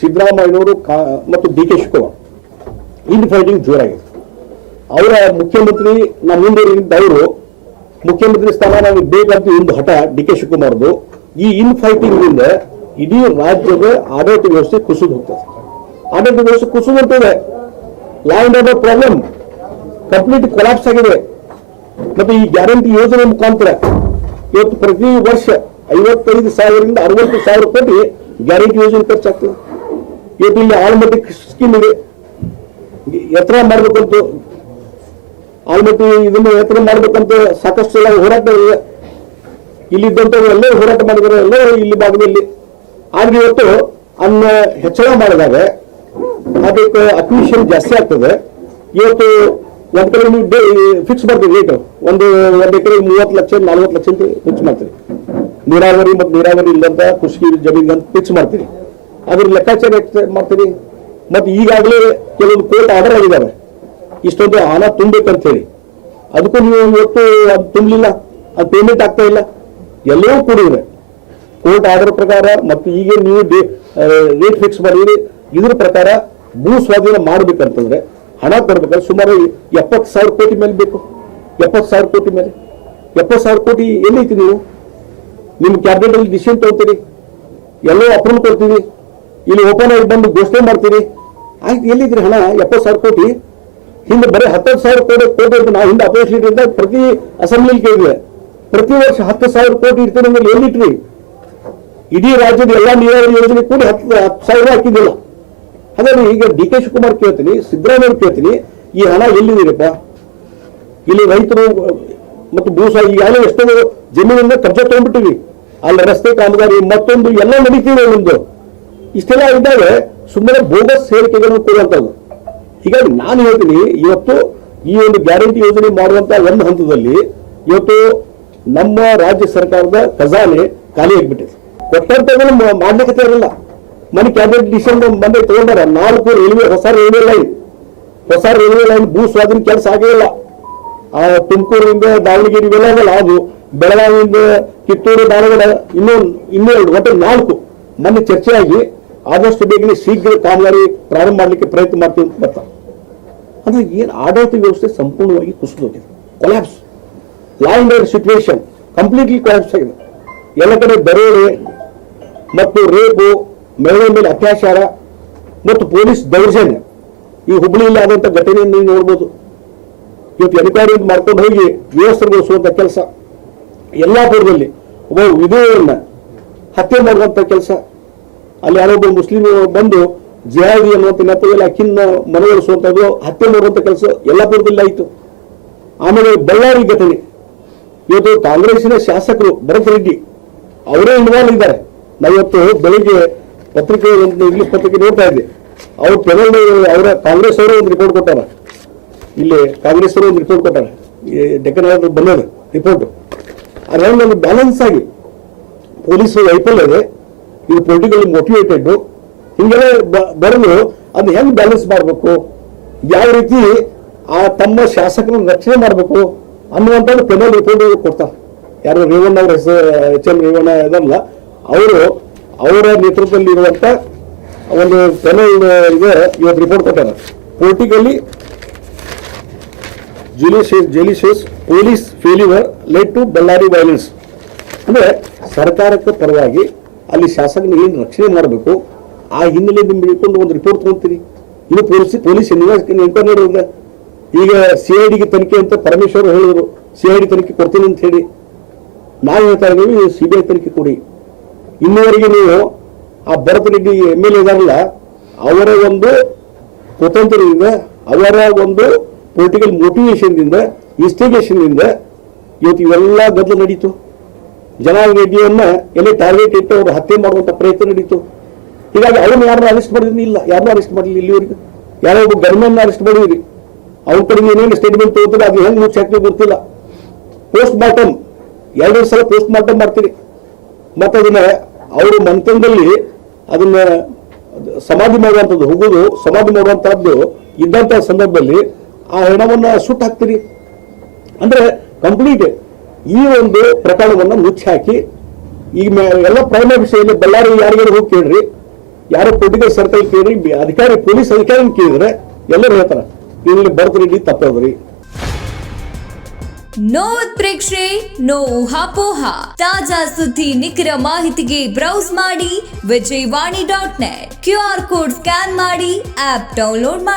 ಸಿದ್ದರಾಮಯ್ಯನವರು ಮತ್ತು D K Shivakumar infighting ಜೋರಾಗಿದೆ. ಅವರ ಮುಖ್ಯಮಂತ್ರಿ ನಮ್ಮ ಮುಂದೆ ಅವರು ಮುಖ್ಯಮಂತ್ರಿ ಸ್ಥಾನ ನಮಗೆ ಬೇಕಂತ ಒಂದು ಹಠ ಡಿ ಕೆ ಶಿವಕುಮಾರ್ದು. ಈ ಇನ್ ಫೈಟಿಂಗ್ ನಿಂದ ಇಡೀ ರಾಜ್ಯದ ಆಡಳಿತ ವ್ಯವಸ್ಥೆ ಕುಸಿದು ಹೋಗ್ತದೆ. ಆಡಳಿತ ವ್ಯವಸ್ಥೆ ಕುಸಿದುಂಟಿದೆ. Law and order problem complete collapse ಆಗಿದೆ. ಮತ್ತೆ ಈ ಗ್ಯಾರಂಟಿ ಯೋಜನೆ ಮುಖಾಂತರ ಇವತ್ತು ಪ್ರತಿ ವರ್ಷ 55,000ರಿಂದ 60,000 ಕೋಟಿ ಗ್ಯಾರಂಟಿ ಯೋಜನೆ ಖರ್ಚಾಗ್ತದೆ. ಇವತ್ತು ಇಲ್ಲಿ ಆಲ್ಮಟ್ಟಿ ಸ್ಕೀಮ್ ಇದೆ, ಎತ್ತರ ಮಾಡಬೇಕಂತ ಆಲ್ಮಟ್ಟಿ ಇದನ್ನು ಎತ್ತರ ಮಾಡಬೇಕಂತ ಸಾಕಷ್ಟು ಸಲ ಹೋರಾಟ ಇದೆ. ಇಲ್ಲಿದ್ದಂಥವ್ರು ಎಲ್ಲೇ ಹೋರಾಟ ಮಾಡಿದರೆ ಎಲ್ಲ ಇಲ್ಲಿ ಭಾಗದಲ್ಲಿ. ಆದ್ರೆ ಇವತ್ತು ಅನ್ನ ಹೆಚ್ಚಳ ಮಾಡಿದಾಗ ಅದಕ್ಕೆ ಅಕ್ವಿಷನ್ ಜಾಸ್ತಿ ಆಗ್ತದೆ. ಇವತ್ತು ಒಂದ್ ಕಡೆ ನೀವು ಫಿಕ್ಸ್ ಮಾಡ್ತೀವಿ ರೇಟ್, ಒಂದು ಎಕರೆ 30 ಲಕ್ಷ 40 ಲಕ್ಷ ಅಂತ ಫಿಕ್ಸ್ ಮಾಡ್ತೀರಿ. ನೀರಾವರಿ ಮತ್ತು ನೀರಾವರಿ ಇಲ್ಲಂತ ಕೃಷಿ ಜಮೀನ್ ಅಂತ ಫಿಕ್ಸ್ ಮಾಡ್ತೀರಿ. ಅದ್ರ ಲೆಕ್ಕಾಚಾರ ಮಾಡ್ತೀರಿ. ಮತ್ತೆ ಈಗಾಗಲೇ ಕೆಲವೊಂದು ಕೋರ್ಟ್ ಆರ್ಡರ್ ಆಗಿದ್ದಾವೆ ಇಷ್ಟೊಂದು ಹಣ ತುಂಬಬೇಕಂತ ಹೇಳಿ. ಅದಕ್ಕೂ ನೀವು ಇವತ್ತು ಅದು ತುಂಬಲಿಲ್ಲ, ಅದು ಪೇಮೆಂಟ್ ಆಗ್ತಾ ಇಲ್ಲ. ಎಲ್ಲವೂ ಕೂಡಿದ್ರೆ ಕೋರ್ಟ್ ಆರ್ಡರ್ ಪ್ರಕಾರ ಮತ್ತು ಈಗ ನೀವು ರೇಟ್ ಫಿಕ್ಸ್ ಮಾಡಿರಿ. ಇದ್ರ ಪ್ರಕಾರ ಭೂ ಸ್ವಾಧೀನ ಮಾಡ್ಬೇಕಂತಂದ್ರೆ ಹಣ ಕೊಡ್ಬೇಕಾದ್ರೆ ಸುಮಾರು 70,000 ಕೋಟಿ ಮೇಲೆ ಬೇಕು. 70,000 ಕೋಟಿ ಮೇಲೆ 70,000 ಕೋಟಿ ಎಲ್ಲೈತಿ? ನೀವು ನಿಮ್ಮ ಕ್ಯಾಬಿನೆಟ್ ಅಲ್ಲಿ ಡಿಸಿಷನ್ ತಗೋತೀರಿ, ಎಲ್ಲೋ ಅಪ್ರೂವ್ ಕೊಡ್ತೀವಿ, ಇಲ್ಲಿ ಓಪನ್ ಆಗಿ ಬಂದು ಘೋಷಣೆ ಮಾಡ್ತೀರಿ. ಆಯ್ತು, ಎಲ್ಲಿದ್ರಿ ಹಣ? 70,000 ಕೋಟಿ ಹಿಂದೆ ಬರೀ 10,000 ಕೋಟಿ ನಾವು ಹಿಂದೆ ಅಪೋಸಿಟ್ ಇಂದ ಪ್ರತಿ ಅಸೆಂಬ್ಲಿ ಕೇಳಿದ್ವಿ. ಪ್ರತಿ ವರ್ಷ 10,000 ಕೋಟಿ ಇರ್ತೀರಿ ಅಂದ್ರೆ ಎಲ್ಲಿಟ್ರಿ? ಇಡೀ ರಾಜ್ಯದ ಎಲ್ಲಾ ನೀರಾವರಿ ಯೋಜನೆ ಕೂಡಿ 10,000 ಹಾಕಿದ್ದಿಲ್ಲ. ಹಾಗಾದ್ರೆ ಈಗ ಡಿ ಕೆ ಶಿವಕುಮಾರ್ ಕೇಳ್ತೀನಿ, ಸಿದ್ದರಾಮಯ್ಯ ಕೇಳ್ತೀನಿ, ಈ ಹಣ ಎಲ್ಲಿದ್ದೀರಪ್ಪ? ಇಲ್ಲಿ ರೈತರು ಮತ್ತು ಈಗಾಗಲೇ ಎಷ್ಟೋ ಜಮೀನಿಂದ ಕಬ್ಜಾ ತಗೊಂಡ್ಬಿಟ್ಟಿವಿ. ಅಲ್ಲಿ ರಸ್ತೆ ಕಾಮಗಾರಿ ಮತ್ತೊಂದು ಎಲ್ಲ ನಡೀತೀವಿ. ನಿಮ್ದು ಇಷ್ಟೆಲ್ಲ ಇದ್ದಾಗ ಸುಮ್ಮನೆ ಬೋಗಸ್ ಹೇಳಿಕೆಗಳನ್ನು ಕೊಡುವಂಥದ್ದು. ಹೀಗಾಗಿ ನಾನು ಹೇಳ್ತೀನಿ, ಇವತ್ತು ಈ ಒಂದು ಗ್ಯಾರಂಟಿ ಯೋಜನೆ ಮಾಡುವಂತ ಒಂದು ಹಂತದಲ್ಲಿ ಇವತ್ತು ನಮ್ಮ ರಾಜ್ಯ ಸರ್ಕಾರದ ಖಜಾನೆ ಖಾಲಿ ಆಗಿಬಿಟ್ಟಿದೆ. ಕೊಟ್ಟಂತಗಳು ಮಾಡ್ಲಿಕ್ಕೆ ಇರಲಿಲ್ಲ. ಮನೆ ಕ್ಯಾಬಿನೆಟ್ ಡಿಸಿಷನ್ ಬಂದು ತಗೊಂಡಾರ 4 ರೈಲ್ವೆ ಹೊಸ ರೈಲ್ವೆ ಲೈನ್ ಭೂ ಸ್ವಾಧೀನ ಕೆಲಸ ಆಗಿಲ್ಲ. ತುಮಕೂರಿಂದ ದಾವಣಗೆರೆ ಇವೆಲ್ಲ ಆಗಲ್ಲ. ಅದು ಬೆಳಗಾವಿಯಿಂದ ಕಿತ್ತೂರು ಧಾರವಾಡ ಇನ್ನೂ ಒಟ್ಟು 4 ಮೊನ್ನೆ ಚರ್ಚೆಯಾಗಿ ಆದಷ್ಟು ಬೇಗನೆ ಶೀಘ್ರ ಕಾಮಗಾರಿ ಪ್ರಾರಂಭ ಮಾಡಲಿಕ್ಕೆ ಪ್ರಯತ್ನ ಮಾಡ್ತೀವಿ ಅಂತ ಬರ್ತಾರೆ. ಅಂದ್ರೆ ಏನು ಆಡಳಿತ ವ್ಯವಸ್ಥೆ ಸಂಪೂರ್ಣವಾಗಿ ಕುಸಿದು ಹೋಗಿದೆ. Collapse, law and order situation completely collapse ಆಗಿದೆ. ಎಲ್ಲ ಕಡೆ ದರೋಡೆ ಮತ್ತು ರೇಪು, ಮಹಿಳೆ ಮೇಲೆ ಅತ್ಯಾಚಾರ ಮತ್ತು ಪೊಲೀಸ್ ದೌರ್ಜನ್ಯ. ಈ ಹುಬ್ಬಳ್ಳಿಯಲ್ಲಿ ಆದಂಥ ಘಟನೆಯನ್ನು ನೀವು ನೋಡ್ಬೋದು. ಇವತ್ತು ಎನ್ಕ್ವೈರಿ ಮಾಡ್ಕೊಂಡು ಹೋಗಿ ವ್ಯವಸ್ಥೆಗೊಳಿಸುವಂಥ ಕೆಲಸ, ಯಲ್ಲಾಪುರದಲ್ಲಿ ಒಬ್ಬ ವಿಧವೆಯನ್ನ ಹತ್ಯೆ ಮಾಡುವಂಥ ಕೆಲಸ. ಅಲ್ಲಿ ಯಾರೊಬ್ಬ ಮುಸ್ಲಿಂ ಬಂದು ಜಿಹಾದಿ ಅನ್ನುವಂಥ ನೆಪದಲ್ಲಿ ಅಕ್ಕಿನ ಮನವೊಲಿಸುವಂಥದ್ದು, ಹತ್ಯೆ ಮಾಡುವಂಥ ಕೆಲಸ ಯಲ್ಲಾಪುರದಲ್ಲಿ ಆಯಿತು. ಆಮೇಲೆ ಬಳ್ಳಾರಿ ಘಟನೆ, ಇವತ್ತು ಕಾಂಗ್ರೆಸ್ಸಿನ ಶಾಸಕರು ಭರತ್ ರೆಡ್ಡಿ ಅವರೇ ಇನ್ವಾಲ್ವ್ ಇದ್ದಾರೆ. ನಾವಿವತ್ತು ಬೆಳಿಗ್ಗೆ ಪತ್ರಿಕೆ ಇಂಗ್ಲಿಷ್ ಪತ್ರಿಕೆ ನೋಡ್ತಾ ಇದ್ದೆ. ಅವ್ರ ಪೆನಲ್ ಅವರ ಕಾಂಗ್ರೆಸ್ ಅವರು ಒಂದು ರಿಪೋರ್ಟ್ ಕೊಟ್ಟಾರ. ಇಲ್ಲಿ ಕಾಂಗ್ರೆಸ್ ಅವರು ಒಂದು ರಿಪೋರ್ಟ್ ಕೊಟ್ಟಾರ, ಡೆಕ್ಕನ್ ಬಂದದ ರಿಪೋರ್ಟ್. ಅದ್ರ ಒಂದು ಬ್ಯಾಲೆನ್ಸ್ ಆಗಿ ಪೊಲೀಸ್ ವೈಫಲ್ಯ ಇದೆ, ಇದು ಪೊಲಿಟಿಕಲಿ ಮೋಟಿವೇಟೆಡ್, ಹಿಂಗೆಲ್ಲ ಬರಲು ಅದು ಹೆಂಗ್ ಬ್ಯಾಲೆನ್ಸ್ ಮಾಡಬೇಕು, ಯಾವ ರೀತಿ ತಮ್ಮ ಶಾಸಕರನ್ನು ರಕ್ಷಣೆ ಮಾಡಬೇಕು ಅನ್ನುವಂಥದ್ದು ಪೆನಲ್ ರಿಪೋರ್ಟ್ ಕೊಡ್ತಾರೆ. ಯಾರು ರೇವಣ್ಣ ಅವ್ರ ಹೆಸರು HM ರೇವಣ್ಣ ಇದಲ್ಲ, ಅವರ ನೇತೃತ್ವದಲ್ಲಿ ಇರುವಂತ ಒಂದು ಪೆನಲ್ ಇದೆ. ಇವತ್ತು ರಿಪೋರ್ಟ್ ಕೊಟ್ಟಾರ. Politically judicious police failure led to Ballari violence. ಅಂದ್ರೆ ಸರ್ಕಾರಕ್ಕೆ ಪರವಾಗಿ ಅಲ್ಲಿ ಶಾಸಕನ ಏನು ರಕ್ಷಣೆ ಮಾಡಬೇಕು ಆ ಹಿನ್ನೆಲೆ ನಿಮ್ಗೆ ಇಟ್ಕೊಂಡು ಒಂದು ರಿಪೋರ್ಟ್ ತಗೊಂತೀರಿ. ಇನ್ನು ಪೊಲೀಸ್ ಎನ್ಕ್ವೈರಿ ನಡೆಯುತ್ತೆ. ಈಗ CID ತನಿಖೆ ಅಂತ ಪರಮೇಶ್ವರ್ ಹೇಳಿದ್ರು, CID ತನಿಖೆ ಕೊಡ್ತೀನಿ ಅಂತ ಹೇಳಿ. ನಾವು ಹೇಳ್ತಾ ಇದ್ದೀವಿ CBI ತನಿಖೆ ಕೊಡಿ. ಇನ್ನುವರೆಗೆ ನೀವು ಆ ಭರತ್ ರೆಡ್ಡಿ MLA ಇದಾರಲ್ಲ, ಅವರ ಒಂದು ಕುತಂತ್ರದಿಂದ, ಅವರ ಒಂದು ಪೊಲಿಟಿಕಲ್ ಮೋಟಿವೇಶನ್ದಿಂದ, ಇನ್ಸ್ಟಿಗೇಷನ್ನಿಂದ ಇವತ್ತು ಇವೆಲ್ಲ ಗದ್ದಲ ನಡೀತು. ಜನಾರ್ದನ್ ರೆಡ್ಡಿಯನ್ನ ಎಲ್ಲಿ ಟಾರ್ಗೆಟ್ ಇಟ್ಟು ಅವರು ಹತ್ಯೆ ಮಾಡುವಂತ ಪ್ರಯತ್ನ ನಡೀತು. ಹೀಗಾಗಿ ಅವ್ರನ್ನ ಯಾರನ್ನ ಅರೆಸ್ಟ್ ಮಾಡಿದ್ರಿ? ಇಲ್ಲ, ಯಾರನ್ನೂ ಅರೆಸ್ಟ್ ಮಾಡಲಿಲ್ಲ ಇಲ್ಲಿವರೆಗೆ. ಯಾರೋ ಒಬ್ಬ ಗನ್ಮನ್ ಅರೆಸ್ಟ್ ಮಾಡಿದ್ರಿ, ಅವ್ರ ಕಡೆಗೆ ಏನೇನು ಸ್ಟೇಟ್ಮೆಂಟ್ ತಗೋತೀರಿ ಅದು ಹೆಂಗೆ ಮುಚ್ಚಾಕ್ತಿ ಗೊತ್ತಿಲ್ಲ. ಪೋಸ್ಟ್ ಮಾರ್ಟಮ್ 2 ಸಲ ಪೋಸ್ಟ್ ಮಾರ್ಟಮ್ ಮಾಡ್ತೀರಿ. ಮತ್ತೆ ಅದನ್ನ ಅವರು ಮಂತನದಲ್ಲಿ ಅದನ್ನ ಸಮಾಧಿ ಮಾಡುವಂಥದ್ದು, ಹೋಗೋದು ಸಮಾಧಿ ಮಾಡುವಂತಹದ್ದು ಇದ್ದಂತಹ ಸಂದರ್ಭದಲ್ಲಿ ಆ ಹೆಣವನ್ನ ಸುಟ್ಟು ಹಾಕ್ತೀರಿ. ಅಂದ್ರೆ ಕಂಪ್ಲೀಟ್ ಈ ಒಂದು ಪ್ರಕರಣವನ್ನ ಮುಚ್ಚಿ ಹಾಕಿ ಈಗ ಎಲ್ಲ ಪ್ರೈಮರಿ ವಿಷಯದಲ್ಲಿ ಬಳ್ಳಾರಿ ಯಾರಿಗಾರು ಹೋಗಿ ಕೇಳ್ರಿ, ಯಾರೋ ಪೊಲಿಟಿಕಲ್ ಸರ್ಕಲ್ ಕೇಳಿ ಅಧಿಕಾರಿ ಪೊಲೀಸ್ ಅಧಿಕಾರಿ ಕೇಳಿದ್ರೆ ಎಲ್ಲರೂ ಹೇಳ್ತಾರೆ ಇಲ್ಲಿ ಬರ್ದ್ರಿ ತಪ್ಪದ್ರಿ. ನೋ ಉತ್ಪ್ರೇಕ್ಷೆ, ನೋ ಊಹಾಪೋಹ. ತಾಜಾ ಸುದ್ದಿ ನಿಖರ ಮಾಹಿತಿಗೆ ಬ್ರೌಸ್ ಮಾಡಿ ವಿಜಯವಾಣಿ.net. QR ಕೋಡ್ ಸ್ಕ್ಯಾನ್ ಮಾಡಿ ಆಪ್ ಡೌನ್ಲೋಡ್ ಮಾಡಿ.